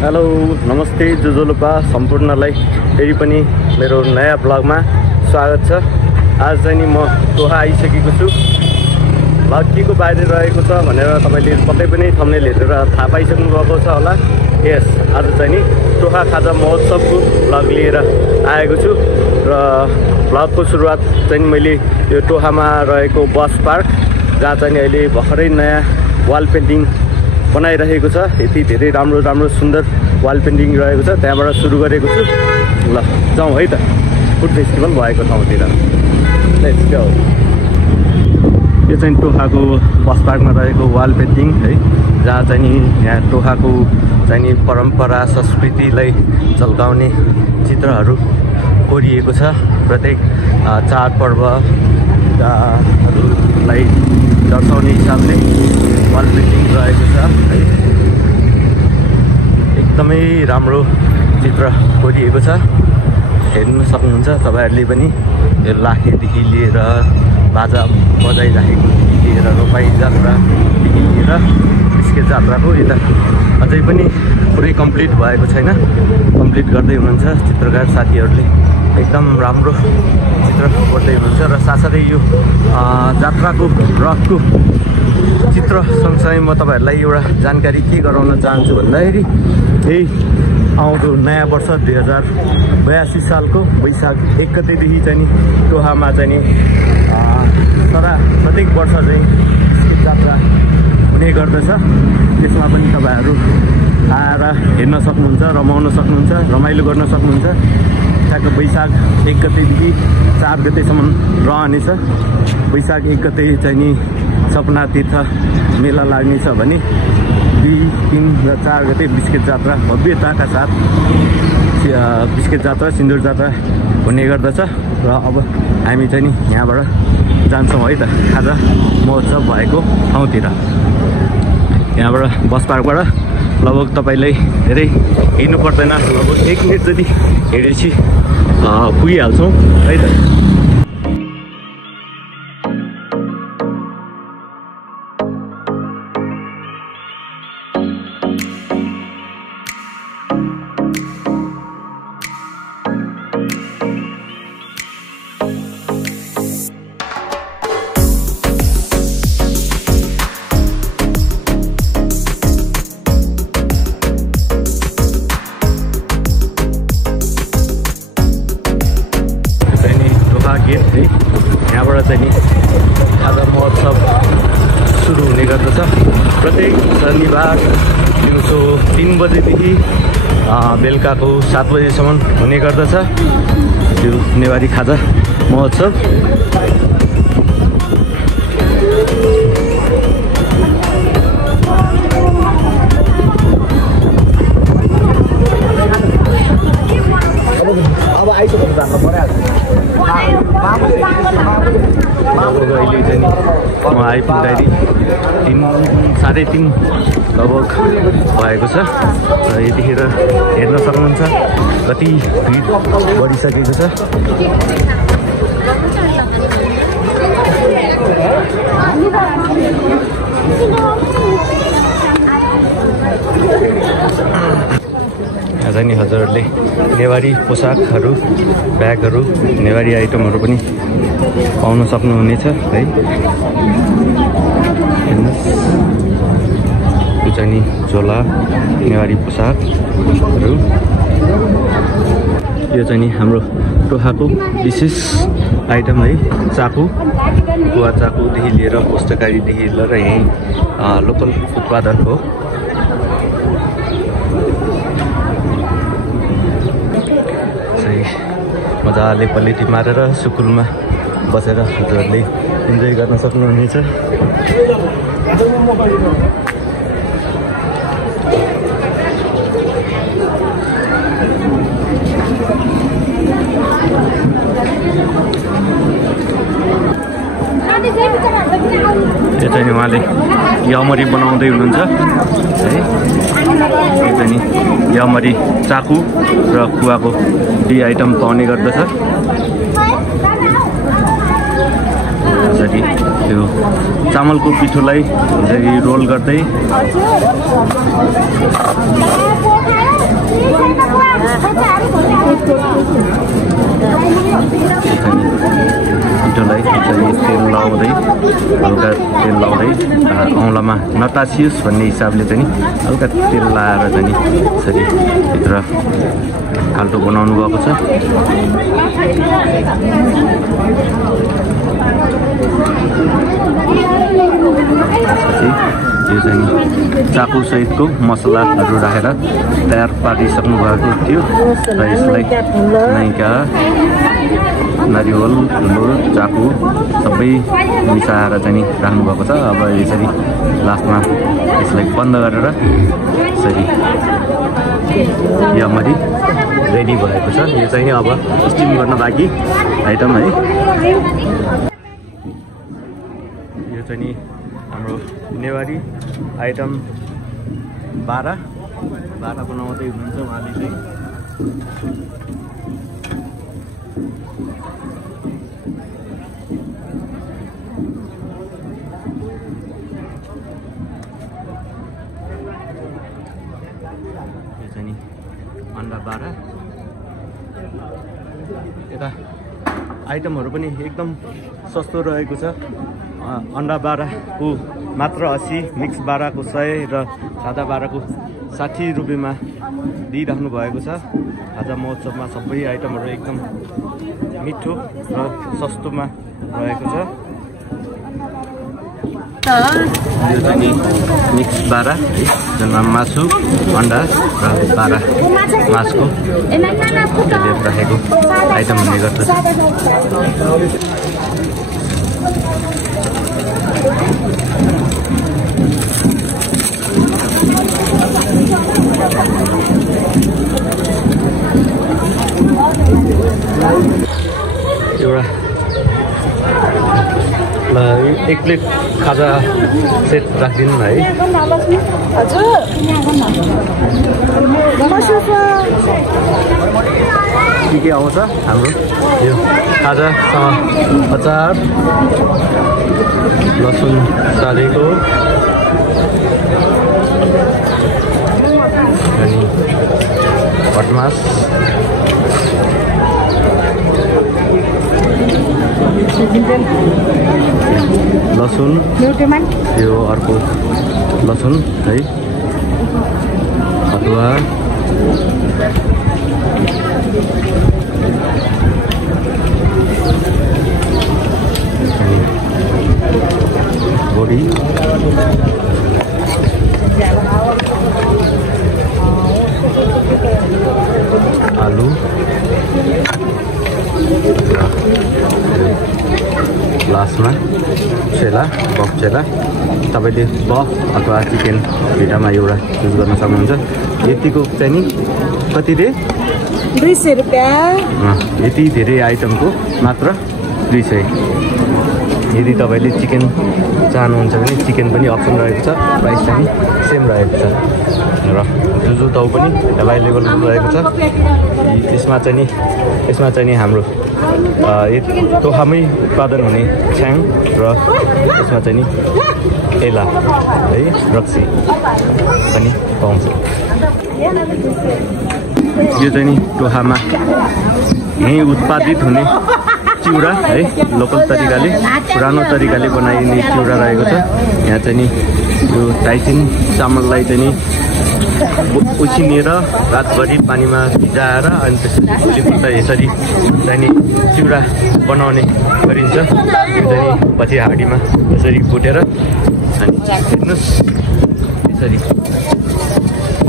Hello नमस्ते जोजोलोपा सम्पूर्णलाई फेरि पनि मेरो नयाँ ब्लगमा स्वागत छ। आज चाहिँ नि म टोहा आइसकेको छु। ब्लग के को बारे रहेको छ भनेर तपाईले पक्कै पनि थम्बनेल हेरेर थाहा पाइसक्नु भएको छ होला। यस, आज चाहिँ नि टोहा खाजा महोत्सवको ब्लग लिएर आएको छु र ब्लगको सुरुवात चाहिँ मैले यो टोहामा रहेको बस पार्क जहाँ चाहिँ अहिले भर्खरै नयाँ वाल पेन्टिङ बनाइरहेको छ। यति धेरै राम्रो सुन्दर वाल पेन्टिङ रहेको छ, त्यहाँबाट सुरु गरेको छु। ल जाउँ है त फुड फेस्टिभल भएको ठाउँतिर। Let's go. यो चाहिँ टोहाको बस पार्कमा रहेको वाल पेन्टिङ है, जहाँ चाहिँ नि यहाँ टोहाको चाहिँ नि परम्परा संस्कृतिलाई झल्काउने चित्रहरू कोरिएको छ। प्रत्येक चाडपर्वहरूलाई दर्शाउने हिसाबले वाल पेन्टिङ रहेको छ है। एकदमै राम्रो चित्र कोरिएको छ, हेर्न सक्नुहुन्छ तपाईहरुले पनि। यो लाखेदेखि लिएर बाजा बजाइराखेकोदेखि लिएर रोपाई जात्रादेखि लिएर बिस्केट जात्राको यता अझै पनि पुरै कम्प्लिट भएको छैन, कम्प्लिट गर्दै हुनुहुन्छ चित्रकार साथीहरूले। एकदम राम्रो चित्र कोर्दै हुनुहुन्छ र साथसाथै यो जात्राको रथको चित्र सँगसँगै म तपाईहरुलाई एउटा जानकारी के गराउन चाहन्छु भन्दाखेरि यही आउँदो नयाँ वर्ष 2082 सालको वैशाख 1 गतेदेखि चाहिँ नि टोहामा चाहिँ नि प्रत्येक वर्ष चाहिँ बिस्केट जात्रा हुने गर्दछ। त्यसमा पनि तपाईहरु आएर हेर्न सक्नुहुन्छ, रमाउन सक्नुहुन्छ, रमाइलो गर्न सक्नुहुन्छ। ठ्याक्क वैशाख 1 गतेदेखि 4 गतेसम्म रहनेछ। वैशाख 1 गते चाहिँ नि सपना तीर्थ मेला लाग्नेछ भने 2, 3 र 4 गते बिस्केट जात्रा भव्यताका साथ बिस्केट जात्रा सिन्दुर जात्रा हुने गर्दछ। र अब हामी चाहिँ नि यहाँबाट जान्छौँ है त खाजा महोत्सव भएको ठाउँतिर। यहाँबाट बस पार्कबाट लगभग तपाईलाई धेरै हिँड्नु पर्दैन, लगभग 1 मिनट जति हिँडेपछि पुगिहाल्छौँ है त। यहाँबाट चाहिँ नि खाजा महोत्सव सुरु हुने गर्दछ। प्रत्येक शनिबार दिउँसो 3 बजेदेखि बेलुकाको 7 बजेसम्म हुने गर्दछ यो नेवारी खाजा महोत्सव। अब आइसकेको जान्न परिहाल्छ। अहिले चाहिँ म आइपुग्दाखेरि 3:30 लगभग भएको छ र यतिखेर हेर्न सक्नुहुन्छ कति भिड बढिसकेको छ। यहाँ चाहिँ नि हजुरहरूले नेवारी पोसाकहरू, ब्यागहरू, नेवारी आइटमहरू पनि पाउन सक्नुहुनेछ है। यो चाहिँ नि झोला, नेवारी पोसाकहरू। यो चाहिँ नि हाम्रो टोहाको विशेष आइटम है, चाकु, गुवा चाकुदेखि लिएर पुस्तकारीदेखि लिएर यहीँ लोकल उत्पादन हो। मजाले पलेटी मारेर सुकुलमा बसेर हजुरहरूले इन्जोय गर्न सक्नुहुनेछ। यो चाहिँ नि उहाँले यमरी बनाउँदै हुनुहुन्छ है। यो चाहिँ नि यमरी चाकु र कुवाको 2 आइटम पाउने गर्दछ। त्यसरी त्यो चामलको पिठोलाई रोल गर्दै चाहिँ तेल लाउँदै हल्का तेल लाउँदै औँलामा नतासियोस् भन्ने हिसाबले चाहिँ हल्का तेल लाएर चाहिँ यसरी भित्र खाल्टो बनाउनु भएको छ। यो चाहिँ चाकु सहितको मसलाहरू राखेर तयार पारिसक्नु भएको थियो र यसलाई नाइका नरिवल धुलो चाकु सबै मिसाएर चाहिँ राख्नु भएको छ। अब यसरी लास्टमा यसलाई बन्द गरेर यसरी यमरी रेडी भएको छ। यो चाहिँ अब स्टिम गर्न बाँकी आइटम है। यो चाहिँ नि हाम्रो नेवारी आइटम 12 बनाउँदै हुनुहुन्छ उहाँले चाहिँ। यो चाहिँ नि अन्डा 12 यता आइटमहरू पनि एकदम सस्तो रहेको छ। अन्डा 12 को मात्र 80, मिक्स 12 को 100 र सादा 12 को 60 रुपियाँमा दिइराख्नु भएको छ। आज महोत्सवमा सबै आइटमहरू एकदम मिठो र सस्तोमा रहेको छ। यो चाहिँ मिक्स 12 जसमा मासु, अन्डा र 12 मासुको राखेको आइटम हुने गर्दछ। एउटा एक प्लेट खाजा सेट राखिदिनु है। हजुर के आउँछ हाम्रो यो खाजासँग अचार, लसुन सालेको अनि भटमास, लसुन, यो अर्को लसुन है, अदुवा, बोडी, आलु, लास्टमा चेला, बफ चेला। तपाईँले बफ अथवा चिकन भिटामा एउटा युज गर्न सक्नुहुन्छ। यतिको चाहिँ नि कति रे? 200 रुपियाँ। यति धेरै आइटमको मात्र 200। यदि तपाईँले चिकन चाहनुहुन्छ भने चिकन पनि अप्सन रहेको छ, प्राइस चाहिँ सेम रहेको छ र जुजु ताउ पनि एभाइलेबल रहेको छ। यसमा चाहिँ नि हाम्रो टोखामै उत्पादन हुने छ्याङ र यसमा चाहिँ नि एला है रक्सी पनि पाउँछ। यो चाहिँ नि टोखामा यहीँ उत्पादित हुने चिउरा है, लोकल तरिकाले पुरानो तरिकाले बनाइने चिउरा रहेको छ। यहाँ चाहिँ नि यो टाइचिन चामललाई चाहिँ नि उसिनेर रातभरि पानीमा भिजाएर अनि त्यसपछि यसरी चाहिँ नि चिउरा बनाउने गरिन्छ। यो चाहिँ नि पछि हाँडीमा यसरी कुटेर अनि हेर्नुहोस् यसरी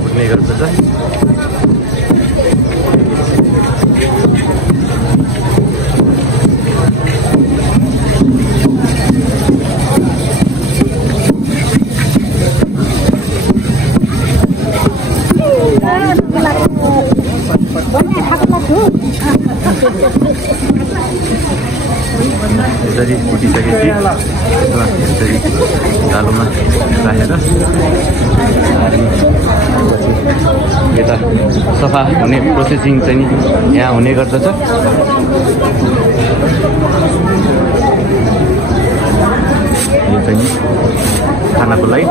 कुट्ने गर्दछ। यसरी कुटिसकेपछि यसरी डालोमा राखेर यता सफा हुने प्रोसेसिङ चाहिँ यहाँ हुने गर्दछ। यो चाहिँ खानाको लागि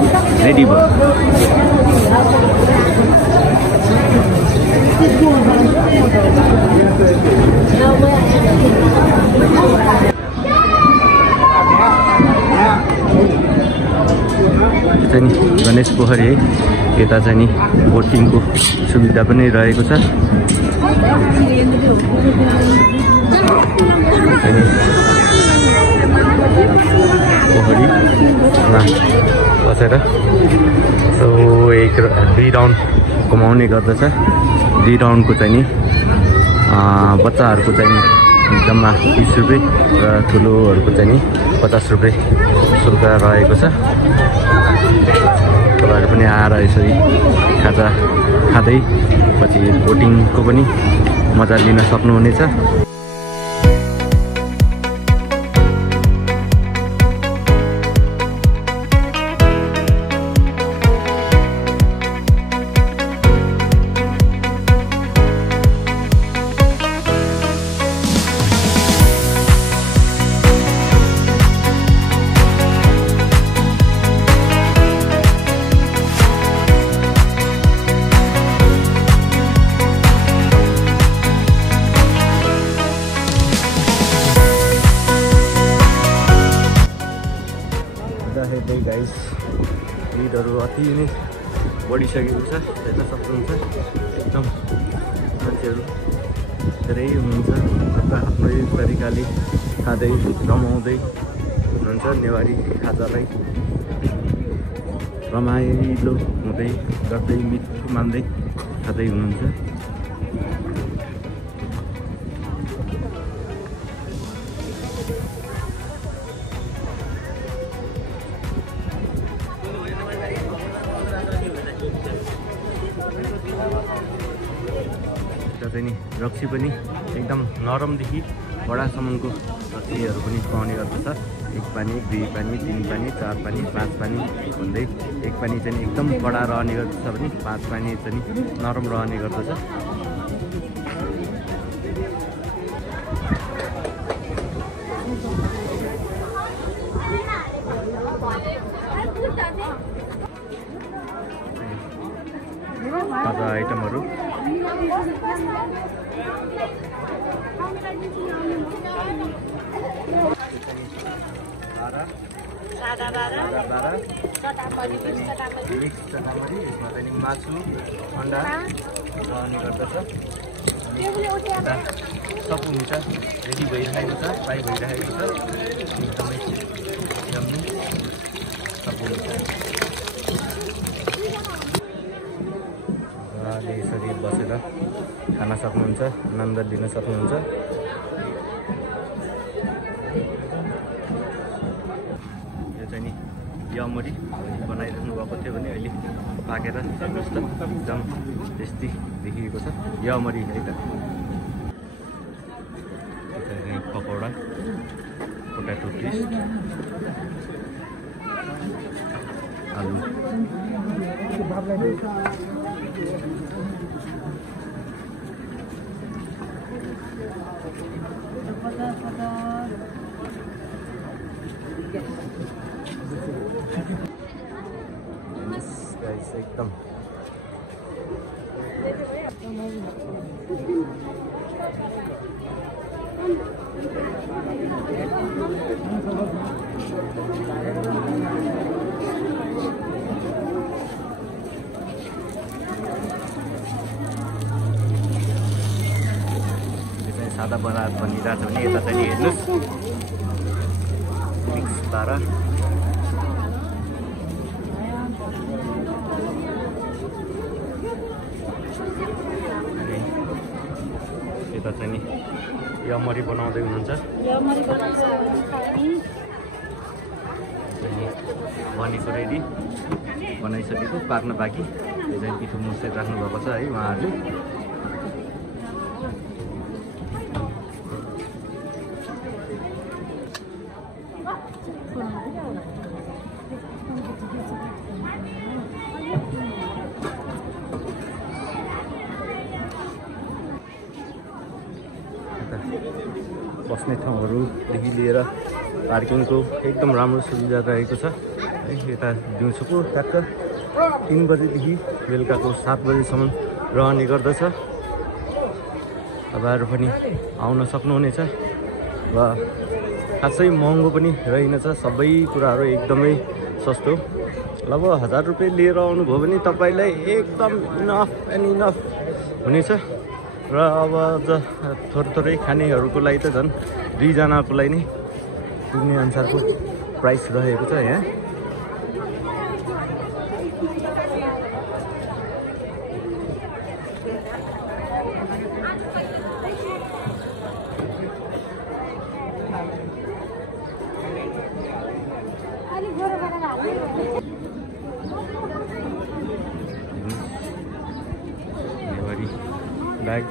रेडी भयो। चाहिँ नि गणेश पोखरी है। यता चाहिँ नि बोटिङको सुविधा पनि रहेको छ। पोखरीमा बसेर सो 2 राउन्ड घुमाउने गर्दछ। 2 राउन्डको चाहिँ नि बच्चाहरूको चाहिँ नि जम्मा 20 रुपियाँ र ठुलोहरूको चाहिँ नि 50 रुपियाँ शुल्क रहेको छ। तपाईँहरू पनि आएर यसरी खाजा खाँदै पछि बोटिङको पनि मजा लिन सक्नुहुनेछ। गाइस भिडहरू अति नै बढिसकेको छ। हेर्न सक्नुहुन्छ एकदम मान्छेहरू धेरै हुनुहुन्छ। आफ्नै तरिकाले खाँदै रमाउँदै हुनुहुन्छ। नेवारी खाजालाई रमाइलो हुँदै गर्दै मिठो मान्दै खाँदै हुनुहुन्छ। चाहिँ नि रक्सी पनि एकदम नरमदेखि बडासम्मको रक्सीहरू पनि पाउने गर्दछ। 1 पानी 2 पानी 3 पानी 4 पानी 5 पानी भन्दै 1 पानी चाहिँ एकदम कडा रहने गर्दछ भने 5 पानी चाहिँ नरम रहने गर्दछ। ताजा आइटमहरू यसमा चाहिँ मासु अन्डा रहने गर्दछ। सब हुन्छ रेडी भइरहेको छ, फ्राई भइरहेको छ। एकदमै यम्मी सब हुन्छ। यसरी बसेर खान सक्नुहुन्छ, आनन्द लिन सक्नुहुन्छ। यो चाहिँ नि यमरी बनाइराख्नु भएको थियो भने अहिले पाकेर हेर्नुहोस् त एकदम टेस्टी देखिएको छ। यमरी है त। पकौडा, पोटाटो ट्विस्ट, आलु एकदम सादा बनाएर बनिरहेछ भने यता चाहिँ हेर्नुहोस् मिक्स तारा यता चाहिँ नि यमरी बनाउँदै हुनुहुन्छ। बनेको रेडी बनाइसकेको, पाक्न बाँकी। यो चाहिँ पिठो मुसेर राख्नु भएको छ है उहाँहरूले। बस्ने ठाउँहरूदेखि लिएर पार्किङको एकदम राम्रो सुविधा रहेको छ है। यता दिउँसोको ट्याक्क 3 बजेदेखि बेलुकाको 7 बजेसम्म रहने गर्दछ। तपाईँहरू पनि आउन सक्नुहुनेछ र खासै महँगो पनि रहेनछ। सबै कुराहरू एकदमै सस्तो ल अब 1000 रुपियाँ लिएर आउनुभयो भने तपाईँलाई एकदम इनफ एन्ड इनफ हुनेछ र अब थोरै खानेहरूको लागि त झन् 2 जनाको लागि नै पुग्ने अनुसारको प्राइस रहेको छ यहाँ बैग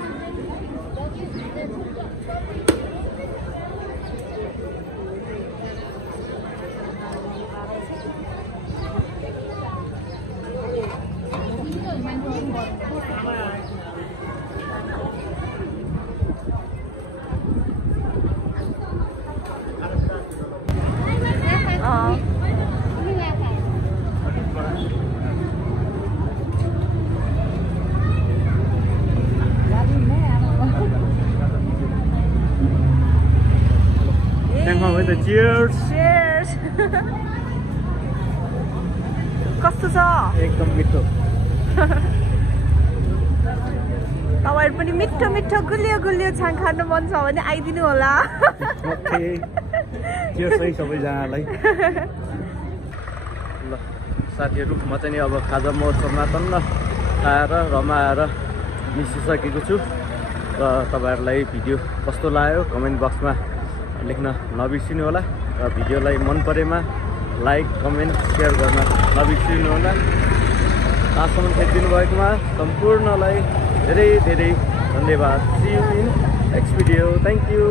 Cheers! Cheers! कस्तो छ एकदम मिठो तपाईहरु पनि मिठो मिठो गुलियो गुलियो छाङ खानु मन छ भने आइदिनु होला Cheers है सबैजनालाई ल साथीहरु म चाहिँ नि अब खाजा महोत्सवमा तन्न खाएर रमाएर निस्किसकेको छु र तपाईहरुलाई भिडियो कस्तो लाग्यो कमेन्ट बक्समा लेख्न नबिर्सिनु होला र भिडियोलाई मन परेमा लाइक कमेन्ट शेयर गर्न नबिर्सिनु होला आजसम्म हेरिदिनु भएकोमा सम्पूर्णलाई धेरै धेरै धन्यवाद see you in next video thank you